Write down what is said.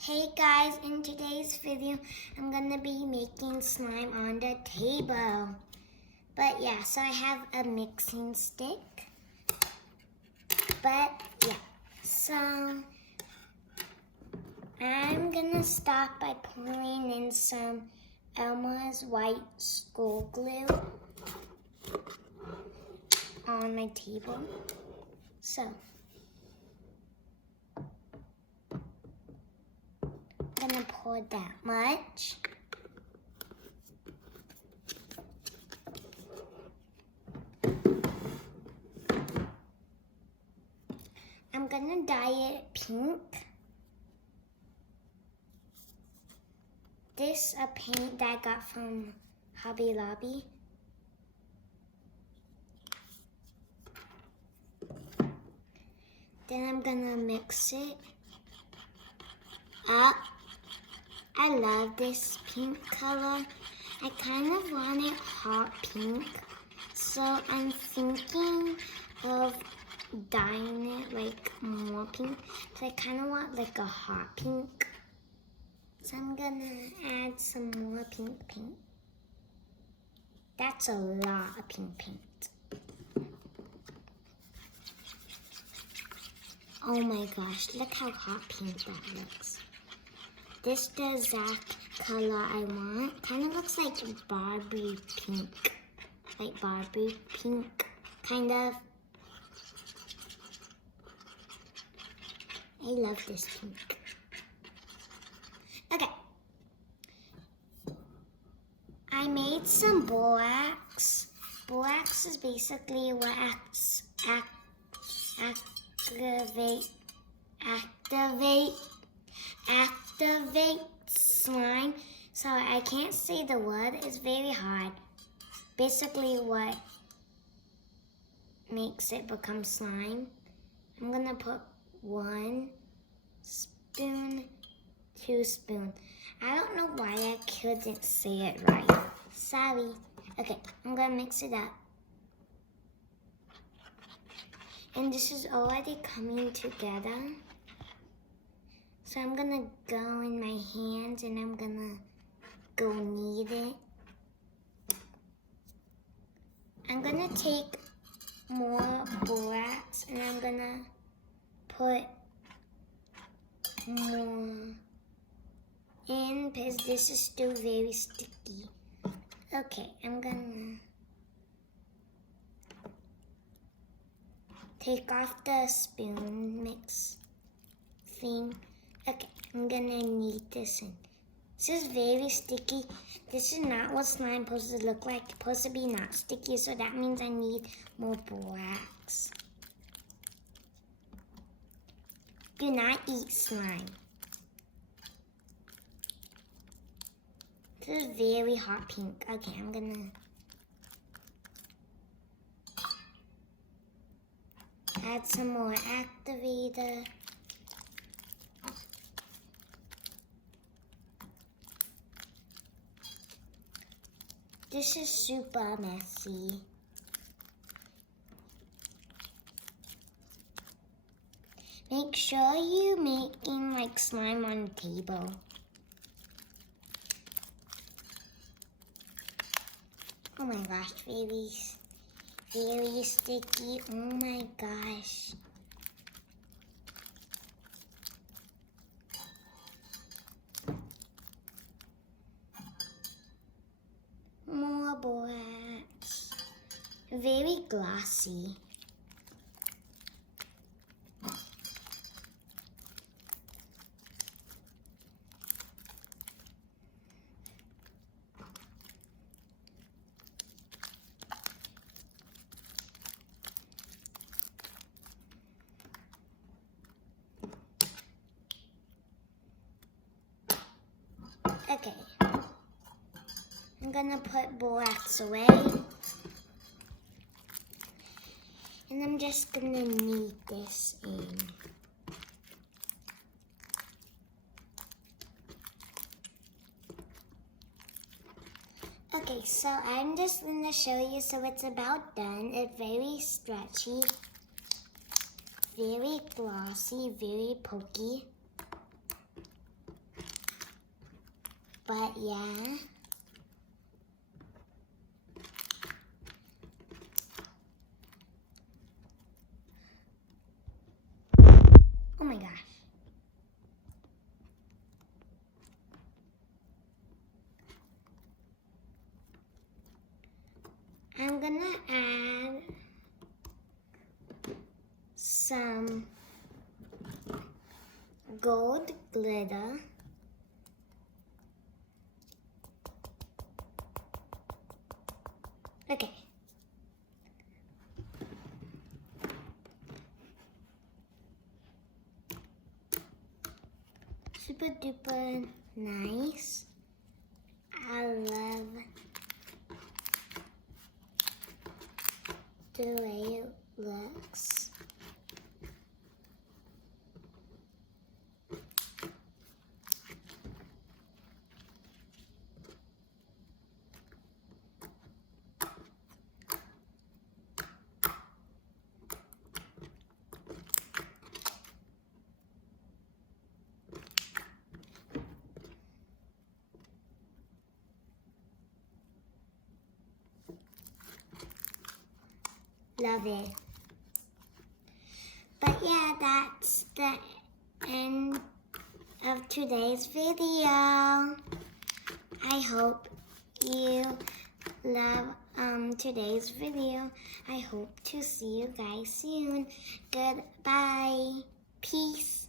Hey guys, in today's video, I'm gonna be making slime on the table. But yeah, so I have a mixing stick. But yeah, so I'm gonna start by pouring in some Elmer's white school glue on my table. So I'm gonna pour that much. I'm gonna dye it pink. This a paint that I got from Hobby Lobby. Then I'm gonna mix it up. I love this pink color. I kind of want it hot pink. So I'm thinking of dyeing it like more pink. So I kind of want like a hot pink. So I'm gonna add some more pink paint. That's a lot of pink paint. Oh my gosh, look how hot pink that looks. This is the exact color I want. Kind of looks like Barbie pink. Like Barbie pink, kind of. I love this pink. Okay. I made some borax. Borax is basically what activate slime. So I can't say the word, it's very hard. Basically what makes it become slime. I'm gonna put 1 spoon, 2 spoons. I don't know why I couldn't say it right. Sorry. Okay, I'm gonna mix it up. And this is already coming together. So I'm gonna go in my hands and I'm gonna go knead it. I'm gonna take more borax and I'm gonna put more in because this is still very sticky. Okay, I'm gonna take off the spoon mix thing. Okay, I'm gonna knead this in. This is very sticky. This is not what slime is supposed to look like. It's supposed to be not sticky, so that means I need more borax. Do not eat slime. This is very hot pink. Okay, I'm gonna add some more activator. This is super messy. Make sure you making like slime on the table. Oh my gosh, very sticky. Oh my gosh. More borax. Very glossy. Okay. I'm gonna put borax away. And I'm just gonna knead this in. Okay, so I'm just gonna show you, so it's about done. It's very stretchy, very glossy, very pokey. But yeah. Oh my gosh. I'm gonna add some gold glitter. Okay. Super duper nice. I love the way it looks. Love it. But yeah, that's the end of today's video. I hope you love today's video. I hope to see you guys soon. Goodbye. Peace.